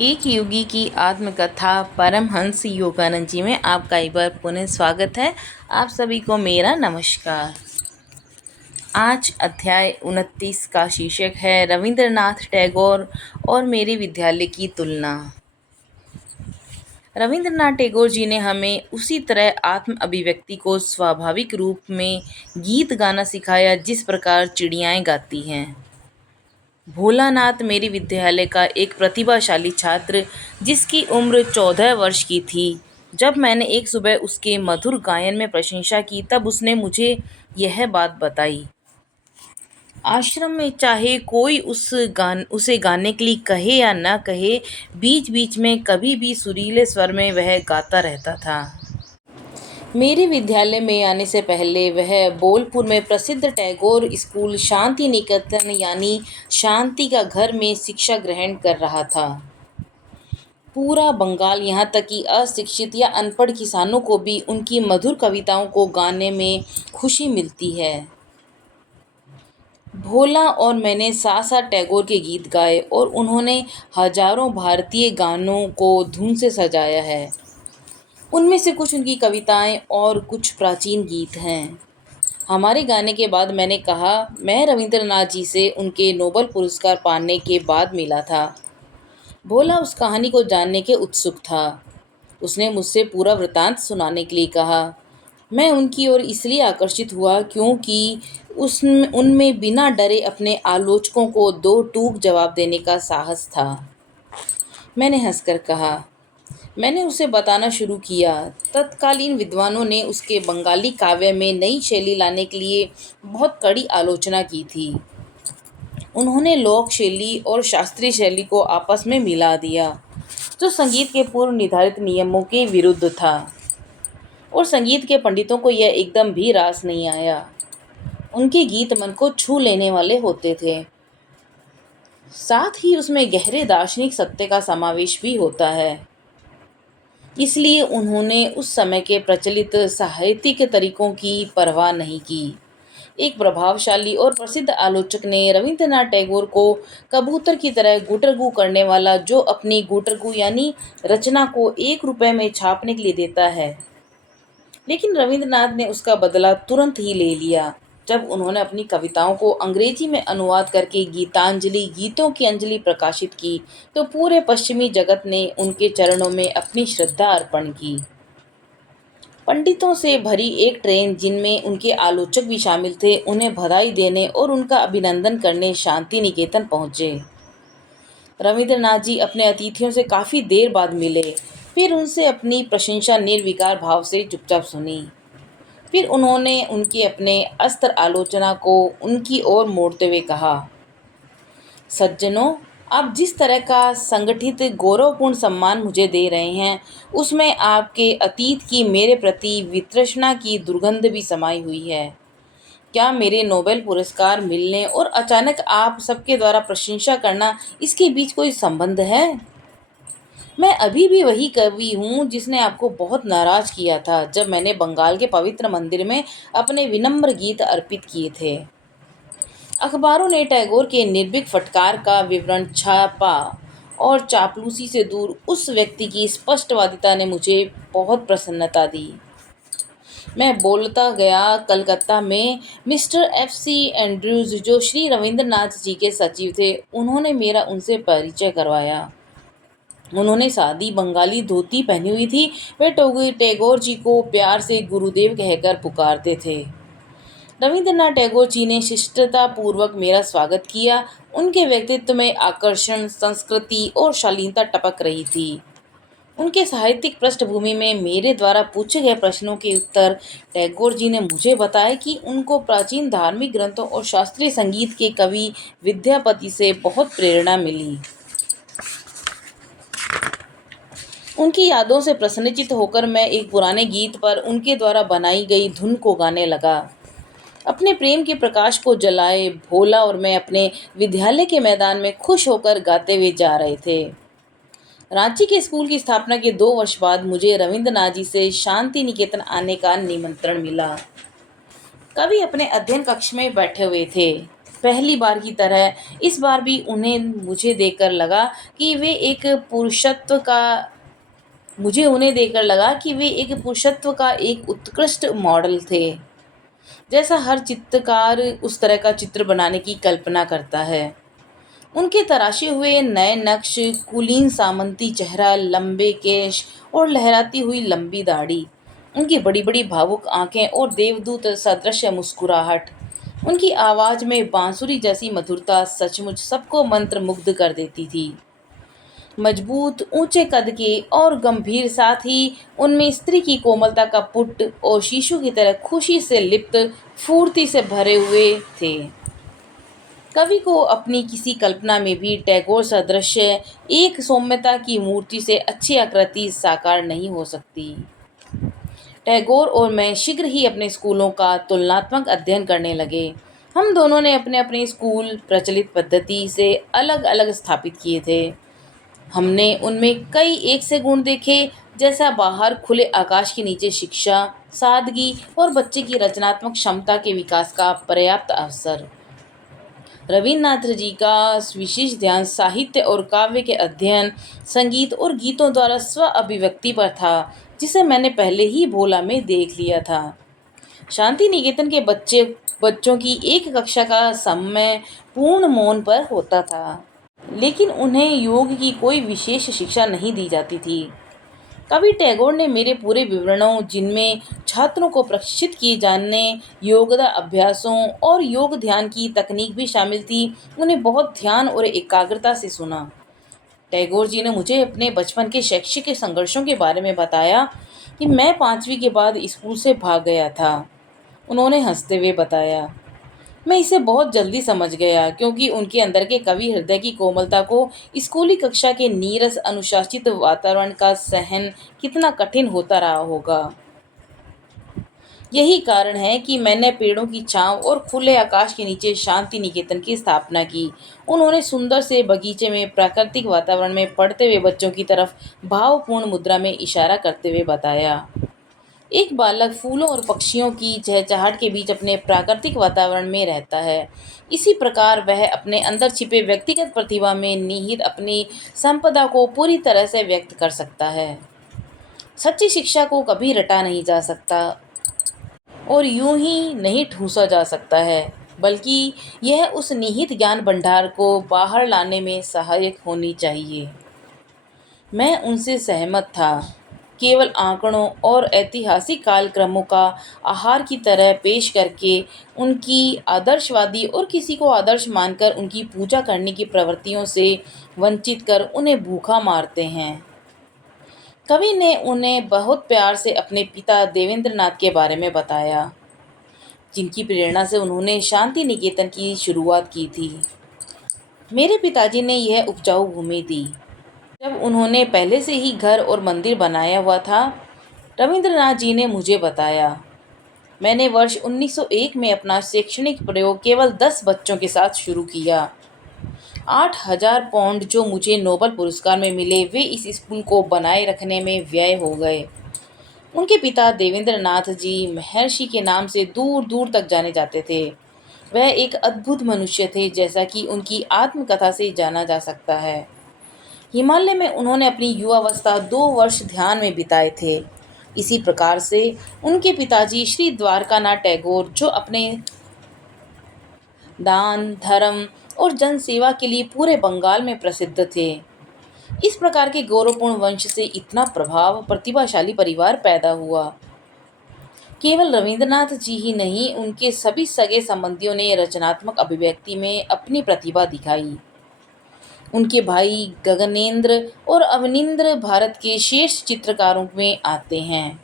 एक योगी की आत्मकथा परमहंस योगानंद जी में आपका एक बार पुनः स्वागत है। आप सभी को मेरा नमस्कार। आज अध्याय 29 का शीर्षक है रविंद्रनाथ टैगोर और मेरे विद्यालय की तुलना। रविंद्रनाथ टैगोर जी ने हमें उसी तरह आत्म अभिव्यक्ति को स्वाभाविक रूप में गीत गाना सिखाया जिस प्रकार चिड़ियाएँ गाती हैं। भोलानाथ मेरे विद्यालय का एक प्रतिभाशाली छात्र, जिसकी उम्र 14 वर्ष की थी, जब मैंने एक सुबह उसके मधुर गायन में प्रशंसा की तब उसने मुझे यह बात बताई। आश्रम में चाहे कोई उसे गाने के लिए कहे या न कहे, बीच बीच में कभी भी सुरीले स्वर में वह गाता रहता था। मेरे विद्यालय में आने से पहले वह बोलपुर में प्रसिद्ध टैगोर स्कूल शांति निकेतन यानी शांति का घर में शिक्षा ग्रहण कर रहा था। पूरा बंगाल, यहाँ तक कि अशिक्षित या अनपढ़ किसानों को भी उनकी मधुर कविताओं को गाने में खुशी मिलती है। भोला और मैंने साथ साथ टैगोर के गीत गाए और उन्होंने हजारों भारतीय गानों को धुन से सजाया है। उनमें से कुछ उनकी कविताएं और कुछ प्राचीन गीत हैं। हमारे गाने के बाद मैंने कहा, मैं रविंद्रनाथ जी से उनके नोबेल पुरस्कार पाने के बाद मिला था। भोला उस कहानी को जानने के उत्सुक था। उसने मुझसे पूरा वृतांत सुनाने के लिए कहा। मैं उनकी ओर इसलिए आकर्षित हुआ क्योंकि उनमें बिना डरे अपने आलोचकों को दो टूक जवाब देने का साहस था। मैंने हंसकर कहा। मैंने उसे बताना शुरू किया। तत्कालीन विद्वानों ने उसके बंगाली काव्य में नई शैली लाने के लिए बहुत कड़ी आलोचना की थी। उन्होंने लोक शैली और शास्त्रीय शैली को आपस में मिला दिया, जो संगीत के पूर्व निर्धारित नियमों के विरुद्ध था, और संगीत के पंडितों को यह एकदम भी रास नहीं आया। उनके गीत मन को छू लेने वाले होते थे। साथ ही उसमें गहरे दार्शनिक सत्य का समावेश भी होता है। इसलिए उन्होंने उस समय के प्रचलित साहित्यिक तरीकों की परवाह नहीं की। एक प्रभावशाली और प्रसिद्ध आलोचक ने रविंद्रनाथ टैगोर को कबूतर की तरह गुटरगू करने वाला, जो अपनी गुटरगू यानी रचना को 1 रुपये में छापने के लिए देता है, लेकिन रविंद्रनाथ ने उसका बदला तुरंत ही ले लिया जब उन्होंने अपनी कविताओं को अंग्रेजी में अनुवाद करके गीतांजलि, गीतों की अंजलि प्रकाशित की, तो पूरे पश्चिमी जगत ने उनके चरणों में अपनी श्रद्धा अर्पण की। पंडितों से भरी एक ट्रेन, जिनमें उनके आलोचक भी शामिल थे, उन्हें बधाई देने और उनका अभिनंदन करने शांति निकेतन पहुंचे। रविंद्रनाथ जी अपने अतिथियों से काफ़ी देर बाद मिले। फिर उनसे अपनी प्रशंसा निर्विकार भाव से चुपचाप सुनी। फिर उन्होंने उनके अपने अस्त्र आलोचना को उनकी ओर मोड़ते हुए कहा, सज्जनों, आप जिस तरह का संगठित गौरवपूर्ण सम्मान मुझे दे रहे हैं, उसमें आपके अतीत की मेरे प्रति वितृष्णा की दुर्गंध भी समाई हुई है। क्या मेरे नोबेल पुरस्कार मिलने और अचानक आप सबके द्वारा प्रशंसा करना, इसके बीच कोई संबंध है? मैं अभी भी वही कवि हूँ जिसने आपको बहुत नाराज किया था जब मैंने बंगाल के पवित्र मंदिर में अपने विनम्र गीत अर्पित किए थे। अखबारों ने टैगोर के निर्भीक फटकार का विवरण छापा और चापलूसी से दूर उस व्यक्ति की स्पष्टवादिता ने मुझे बहुत प्रसन्नता दी। मैं बोलता गया। कलकत्ता में मिस्टर FC एंड्रयूज, जो श्री रविंद्रनाथ जी के सचिव थे, उन्होंने मेरा उनसे परिचय करवाया। उन्होंने सादी बंगाली धोती पहनी हुई थी। वे टैगोर जी को प्यार से गुरुदेव कहकर पुकारते थे। रविंद्रनाथ टैगोर जी ने शिष्टता पूर्वक मेरा स्वागत किया। उनके व्यक्तित्व में आकर्षण, संस्कृति और शालीनता टपक रही थी। उनके साहित्यिक पृष्ठभूमि में मेरे द्वारा पूछे गए प्रश्नों के उत्तर टैगोर जी ने मुझे बताया कि उनको प्राचीन धार्मिक ग्रंथों और शास्त्रीय संगीत के कवि विद्यापति से बहुत प्रेरणा मिली। उनकी यादों से प्रसन्नचित्त होकर मैं एक पुराने गीत पर उनके द्वारा बनाई गई धुन को गाने लगा। अपने प्रेम के प्रकाश को जलाए भोला और मैं अपने विद्यालय के मैदान में खुश होकर गाते हुए जा रहे थे। रांची के स्कूल की स्थापना के 2 वर्ष बाद मुझे रविंद्रनाथ जी से शांति निकेतन आने का निमंत्रण मिला। कवि अपने अध्ययन कक्ष में बैठे हुए थे। पहली बार की तरह इस बार भी उन्हें मुझे देखकर लगा कि वे एक पुरुषत्व का मुझे उन्हें देखकर लगा कि वे एक पुरुषत्व का एक उत्कृष्ट मॉडल थे, जैसा हर चित्रकार उस तरह का चित्र बनाने की कल्पना करता है। उनके तराशे हुए नए नक्श, कुलीन सामंती चेहरा, लंबे केश और लहराती हुई लंबी दाढ़ी, उनकी बड़ी बड़ी भावुक आंखें और देवदूत सदृश मुस्कुराहट, उनकी आवाज़ में बांसुरी जैसी मधुरता सचमुच सबको मंत्रमुग्ध कर देती थी। मजबूत, ऊंचे कद के और गंभीर, साथ ही उनमें स्त्री की कोमलता का पुट और शीशु की तरह खुशी से लिप्त फूर्ति से भरे हुए थे। कवि को अपनी किसी कल्पना में भी टैगोर सदृश एक सौम्यता की मूर्ति से अच्छी आकृति साकार नहीं हो सकती। टैगोर और मैं शीघ्र ही अपने स्कूलों का तुलनात्मक अध्ययन करने लगे। हम दोनों ने अपने अपने स्कूल प्रचलित पद्धति से अलग अलग स्थापित किए थे। हमने उनमें कई एक से गुण देखे, जैसा बाहर खुले आकाश के नीचे शिक्षा, सादगी और बच्चे की रचनात्मक क्षमता के विकास का पर्याप्त अवसर। रवीन्द्रनाथ जी का विशेष ध्यान साहित्य और काव्य के अध्ययन, संगीत और गीतों द्वारा स्व अभिव्यक्ति पर था, जिसे मैंने पहले ही भोला में देख लिया था। शांति निकेतन के बच्चों की एक कक्षा का समय पूर्ण मौन पर होता था, लेकिन उन्हें योग की कोई विशेष शिक्षा नहीं दी जाती थी। कवि टैगोर ने मेरे पूरे विवरणों, जिनमें छात्रों को प्रशिक्षित किए जाने योगदा अभ्यासों और योग ध्यान की तकनीक भी शामिल थी, उन्हें बहुत ध्यान और एकाग्रता से सुना। टैगोर जी ने मुझे अपने बचपन के शैक्षिक संघर्षों के बारे में बताया कि मैं 5वीं के बाद स्कूल से भाग गया था। उन्होंने हंसते हुए बताया, मैं इसे बहुत जल्दी समझ गया, क्योंकि उनके अंदर के कवि हृदय की कोमलता को स्कूली कक्षा के नीरस अनुशासित वातावरण का सहन कितना कठिन होता रहा होगा। यही कारण है कि मैंने पेड़ों की छांव और खुले आकाश के नीचे शांति निकेतन की स्थापना की। उन्होंने सुंदर से बगीचे में प्राकृतिक वातावरण में पढ़ते हुए बच्चों की तरफ भावपूर्ण मुद्रा में इशारा करते हुए बताया। एक बालक फूलों और पक्षियों की चहचहाट के बीच अपने प्राकृतिक वातावरण में रहता है। इसी प्रकार वह अपने अंदर छिपे व्यक्तिगत प्रतिभा में निहित अपनी संपदा को पूरी तरह से व्यक्त कर सकता है। सच्ची शिक्षा को कभी रटा नहीं जा सकता और यूं ही नहीं ठूंसा जा सकता है, बल्कि यह उस निहित ज्ञान भंडार को बाहर लाने में सहायक होनी चाहिए। मैं उनसे सहमत था। केवल आंकड़ों और ऐतिहासिक कालक्रमों का आहार की तरह पेश करके उनकी आदर्शवादी और किसी को आदर्श मानकर उनकी पूजा करने की प्रवृत्तियों से वंचित कर उन्हें भूखा मारते हैं। कवि ने उन्हें बहुत प्यार से अपने पिता देवेंद्रनाथ के बारे में बताया, जिनकी प्रेरणा से उन्होंने शांति निकेतन की शुरुआत की थी। मेरे पिताजी ने यह उपजाऊ भूमि दी। जब उन्होंने पहले से ही घर और मंदिर बनाया हुआ था, रविंद्रनाथ जी ने मुझे बताया, मैंने वर्ष 1901 में अपना शैक्षणिक प्रयोग केवल 10 बच्चों के साथ शुरू किया। 8,000 पाउंड जो मुझे नोबल पुरस्कार में मिले, वे इस स्कूल को बनाए रखने में व्यय हो गए। उनके पिता देवेंद्रनाथ जी महर्षि के नाम से दूर दूर तक जाने जाते थे। वह एक अद्भुत मनुष्य थे, जैसा कि उनकी आत्मकथा से जाना जा सकता है। हिमालय में उन्होंने अपनी युवावस्था 2 वर्ष ध्यान में बिताए थे। इसी प्रकार से उनके पिताजी श्री द्वारकानाथ टैगोर, जो अपने दान, धर्म और जन सेवा के लिए पूरे बंगाल में प्रसिद्ध थे। इस प्रकार के गौरवपूर्ण वंश से इतना प्रतिभाशाली परिवार पैदा हुआ। केवल रविंद्रनाथ जी ही नहीं, उनके सभी सगे संबंधियों ने रचनात्मक अभिव्यक्ति में अपनी प्रतिभा दिखाई। उनके भाई गगनेंद्र और अवनिंद्र भारत के श्रेष्ठ चित्रकारों में आते हैं।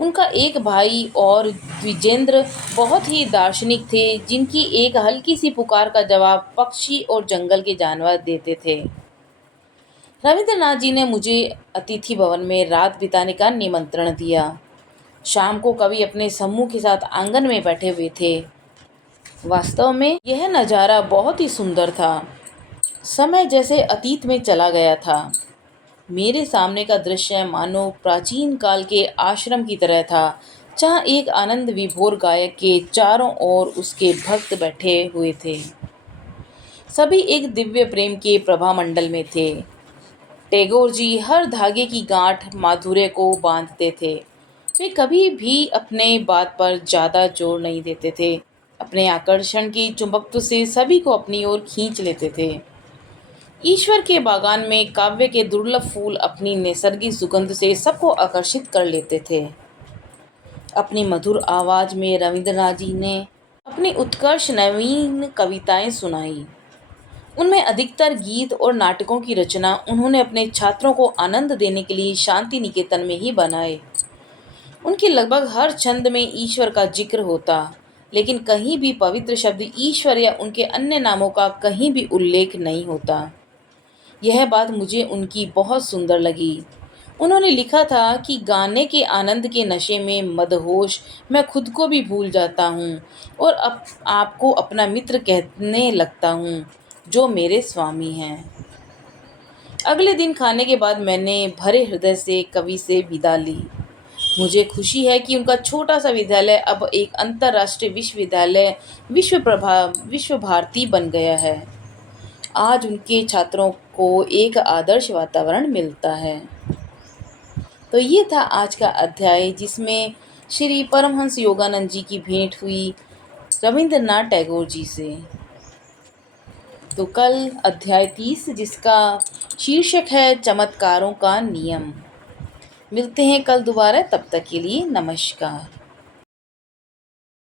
उनका एक भाई और द्विजेंद्र बहुत ही दार्शनिक थे, जिनकी एक हल्की सी पुकार का जवाब पक्षी और जंगल के जानवर देते थे। रविंद्रनाथ जी ने मुझे अतिथि भवन में रात बिताने का निमंत्रण दिया। शाम को कवि अपने समूह के साथ आंगन में बैठे हुए थे। वास्तव में यह नज़ारा बहुत ही सुंदर था। समय जैसे अतीत में चला गया था। मेरे सामने का दृश्य मानो प्राचीन काल के आश्रम की तरह था। जहाँ एक आनंद विभोर गायक के चारों ओर उसके भक्त बैठे हुए थे। सभी एक दिव्य प्रेम के प्रभामंडल में थे। टैगोर जी हर धागे की गांठ माधुर्य को बांधते थे। वे कभी भी अपने बात पर ज़्यादा जोर नहीं देते थे। अपने आकर्षण की चुंबकत्व से सभी को अपनी ओर खींच लेते थे। ईश्वर के बागान में काव्य के दुर्लभ फूल अपनी नैसर्गिक सुगंध से सबको आकर्षित कर लेते थे। अपनी मधुर आवाज में रविंद्रनाथ जी ने अपनी उत्कर्ष नवीन कविताएं सुनाई। उनमें अधिकतर गीत और नाटकों की रचना उन्होंने अपने छात्रों को आनंद देने के लिए शांति निकेतन में ही बनाए। उनके लगभग हर छंद में ईश्वर का जिक्र होता, लेकिन कहीं भी पवित्र शब्द ईश्वर या उनके अन्य नामों का कहीं भी उल्लेख नहीं होता। यह बात मुझे उनकी बहुत सुंदर लगी। उन्होंने लिखा था कि गाने के आनंद के नशे में मदहोश मैं खुद को भी भूल जाता हूँ और अब आपको अपना मित्र कहने लगता हूँ, जो मेरे स्वामी हैं। अगले दिन खाने के बाद मैंने भरे हृदय से कवि से विदा ली। मुझे खुशी है कि उनका छोटा सा विद्यालय अब एक अंतर्राष्ट्रीय विश्वविद्यालय विश्व भारती बन गया है। आज उनके छात्रों को एक आदर्श वातावरण मिलता है। तो ये था आज का अध्याय, जिसमें श्री परमहंस योगानंद जी की भेंट हुई रविंद्रनाथ टैगोर जी से। तो कल अध्याय 30, जिसका शीर्षक है चमत्कारों का नियम। मिलते हैं कल दोबारा, तब तक के लिए नमस्कार।